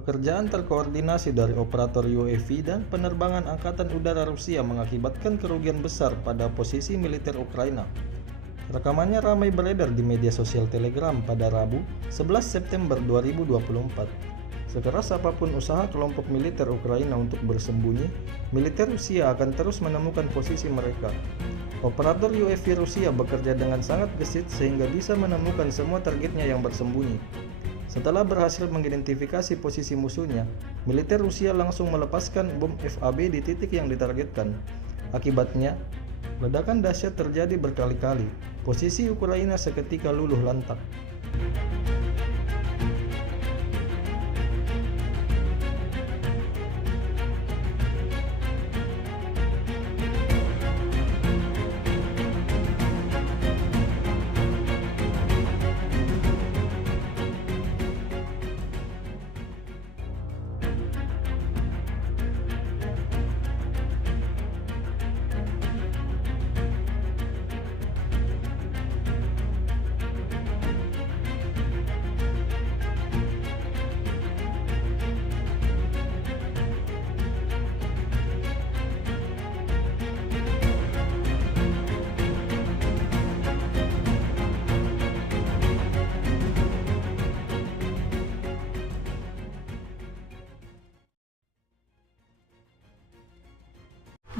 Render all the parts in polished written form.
Pekerjaan terkoordinasi dari operator UAV dan penerbangan Angkatan Udara Rusia mengakibatkan kerugian besar pada posisi militer Ukraina. Rekamannya ramai beredar di media sosial Telegram pada Rabu, 11 September 2024. Sekeras apapun usaha kelompok militer Ukraina untuk bersembunyi, militer Rusia akan terus menemukan posisi mereka. Operator UAV Rusia bekerja dengan sangat gesit sehingga bisa menemukan semua targetnya yang bersembunyi. Setelah berhasil mengidentifikasi posisi musuhnya, militer Rusia langsung melepaskan bom FAB di titik yang ditargetkan. Akibatnya, ledakan dahsyat terjadi berkali-kali. Posisi Ukraina seketika luluh lantak.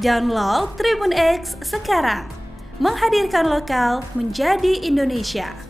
Download Tribun X sekarang, menghadirkan lokal menjadi Indonesia.